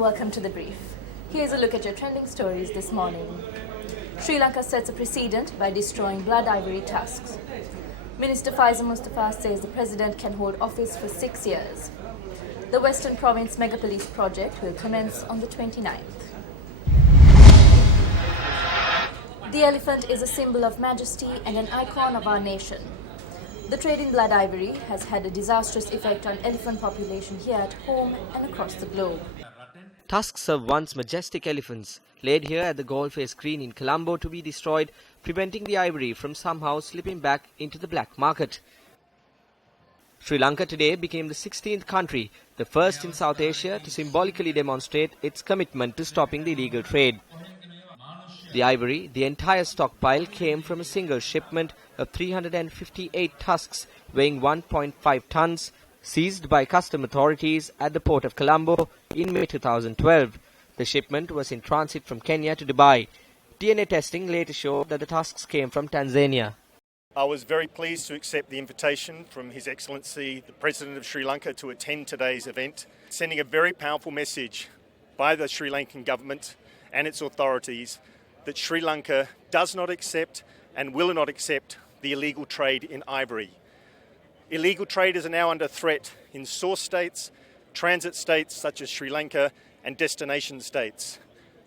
welcome to The Brief. Here's a look at your trending stories this morning. Sri Lanka sets a precedent by destroying blood ivory tusks. Minister Faisal Mustafa says the president can hold office for 6 years. The Western Province Megapolice project will commence on the 29th. The elephant is a symbol of majesty and an icon of our nation. The trade in blood ivory has had a disastrous effect on elephant population here at home and across the globe. Tusks of once majestic elephants laid here at the Goldface Green in Colombo to be destroyed, preventing the ivory from somehow slipping back into the black market. Sri Lanka today became the 16th country, the first in South Asia, to symbolically demonstrate its commitment to stopping the illegal trade. The ivory, the entire stockpile, came from a single shipment of 358 tusks weighing 1.5 tons, seized by custom authorities at the port of Colombo in May 2012. The shipment was in transit from Kenya to Dubai. DNA testing later showed that the tusks came from Tanzania. I was very pleased to accept the invitation from His Excellency, the President of Sri Lanka, to attend today's event, sending a very powerful message by the Sri Lankan government and its authorities that Sri Lanka does not accept and will not accept the illegal trade in ivory. Illegal traders are now under threat in source states, transit states such as Sri Lanka, and destination states.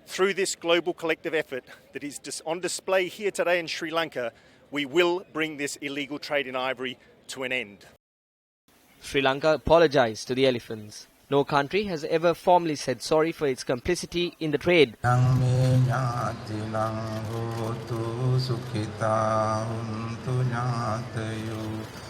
Through this global collective effort that is on display here today in Sri Lanka, we will bring this illegal trade in ivory to an end. Sri Lanka apologized to the elephants. No country has ever formally said sorry for its complicity in the trade.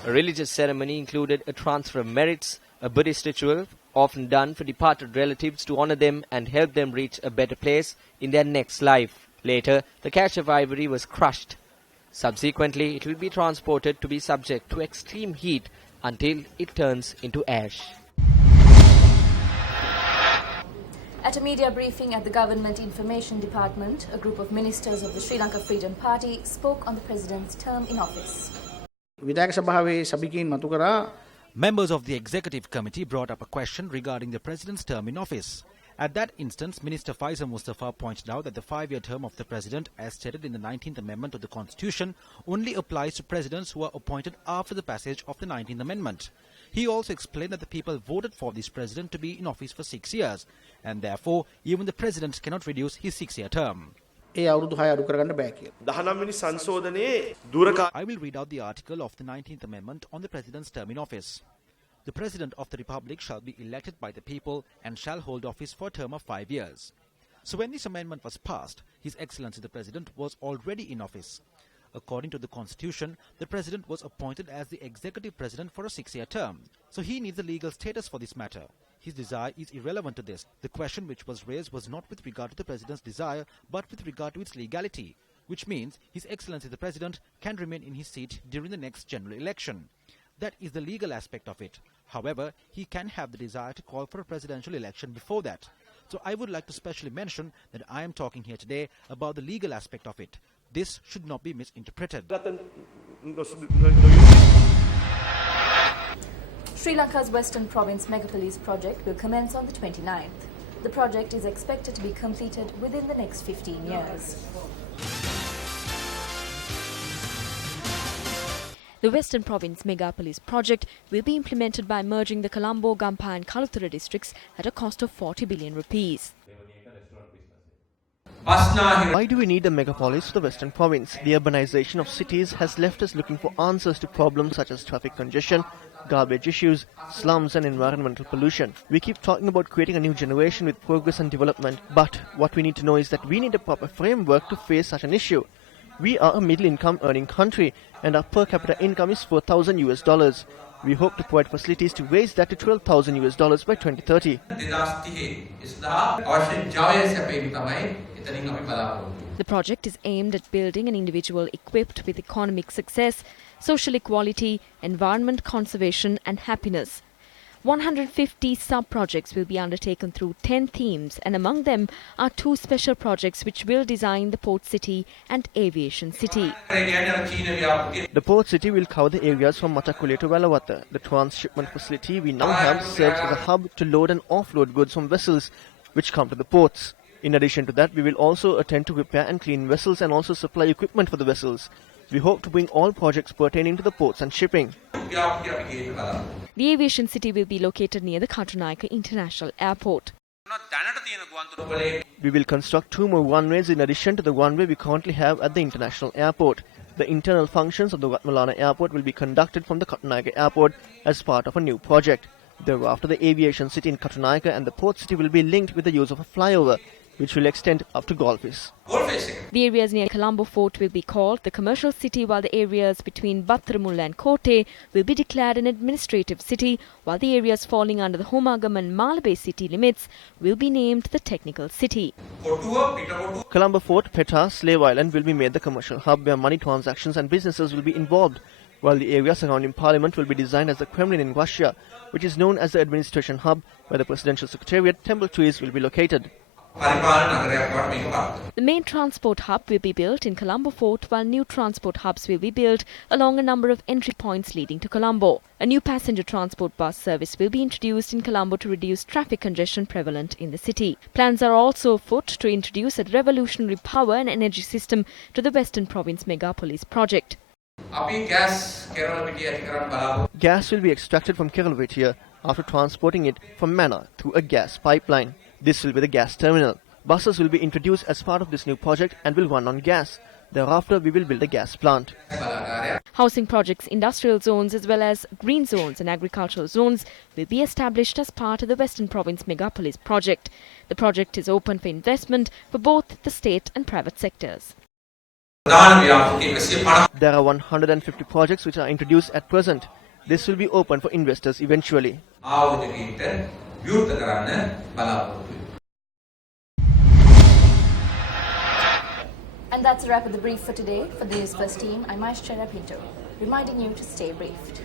A religious ceremony included a transfer of merits, a Buddhist ritual often done for departed relatives to honor them and help them reach a better place in their next life. Later, the catch of ivory was crushed. Subsequently, it will be transported to be subject to extreme heat until it turns into ash. At a media briefing at the Government Information Department, a group of ministers of the Sri Lanka Freedom Party spoke on the president's term in office. Members of the Executive Committee brought up a question regarding the President's term in office. At that instance, Minister Faisal Mustafa pointed out that the 5-year term of the President, as stated in the 19th Amendment of the Constitution, only applies to Presidents who are appointed after the passage of the 19th Amendment. He also explained that the people voted for this President to be in office for 6 years, and therefore even the President cannot reduce his 6-year term. I will read out the article of the 19th Amendment on the President's term in office. The President of the Republic shall be elected by the people and shall hold office for a term of 5 years. So when this amendment was passed, His Excellency the President was already in office. According to the Constitution, the President was appointed as the Executive President for a 6-year term. So he needs a legal status for this matter. His desire is irrelevant to this. The question which was raised was not with regard to the President's desire, but with regard to its legality, which means His Excellency the President can remain in his seat during the next general election. That is the legal aspect of it. However, he can have the desire to call for a presidential election before that. So I would like to specially mention that I am talking here today about the legal aspect of it. This should not be misinterpreted. Sri Lanka's Western Province Megapolice project will commence on the 29th. The project is expected to be completed within the next 15 years. The Western Province Megapolice project will be implemented by merging the Colombo, Gampa and Kaluthara districts at a cost of 40 billion rupees. Why do we need a megapolis for the Western Province? The urbanization of cities has left us looking for answers to problems such as traffic congestion, garbage issues, slums and environmental pollution. We keep talking about creating a new generation with progress and development, but what we need to know is that we need a proper framework to face such an issue. We are a middle-income earning country and our per capita income is $4,000. We hope to provide facilities to raise that to $12,000 by 2030. The project is aimed at building an individual equipped with economic success, social equality, environment conservation and happiness. 150 sub-projects will be undertaken through 10 themes, and among them are 2 special projects which will design the port city and aviation city. The port city will cover the areas from Matakule to Valawata. The transshipment facility we now have serves as a hub to load and offload goods from vessels. which come to the ports. In addition to that, we will also attend to repair and clean vessels and also supply equipment for the vessels. We hope to bring all projects pertaining to the ports and shipping. The aviation city will be located near the Katunayake International Airport. We will construct 2 more runways in addition to the runway we currently have at the international airport. The internal functions of the Ratmalana airport will be conducted from the Katunayake airport as part of a new project. Thereafter, the aviation city in Katunayake and the port city will be linked with the use of a flyover, which will extend up to Golfis. The areas near Colombo Fort will be called the commercial city, while the areas between Battaramulla and Kotte will be declared an administrative city, while the areas falling under the Homagam and Malabe city limits will be named the technical city. Colombo Fort, Petta, Slave Island will be made the commercial hub where money transactions and businesses will be involved, while the area surrounding Parliament will be designed as the Kremlin in Russia, which is known as the administration hub, where the Presidential Secretariat, Temple Trees will be located. The main transport hub will be built in Colombo Fort, while new transport hubs will be built along a number of entry points leading to Colombo. A new passenger transport bus service will be introduced in Colombo to reduce traffic congestion prevalent in the city. Plans are also afoot to introduce a revolutionary power and energy system to the Western Province Megapolis project. Gas will be extracted from Keralvetia after transporting it from Mannar through a gas pipeline. This will be the gas terminal. Buses will be introduced as part of this new project and will run on gas. Thereafter, we will build a gas plant. Housing projects, industrial zones as well as green zones and agricultural zones will be established as part of the Western Province Megapolis project. The project is open for investment for both the state and private sectors. There are 150 projects which are introduced at present. This will be open for investors eventually. And that's a wrap of the brief for today. For the Newsfirst team, I'm Aishwarya Pinto, reminding you to stay briefed.